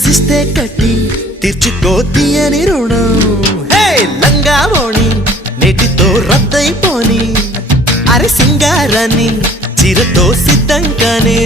శిస్తే కట్టి తీర్చుకో తీయని రుణం లంగా మోణి నేటితో రద్దయిపోని అరే సింగారాన్ని చీరతో సిద్ధంగానే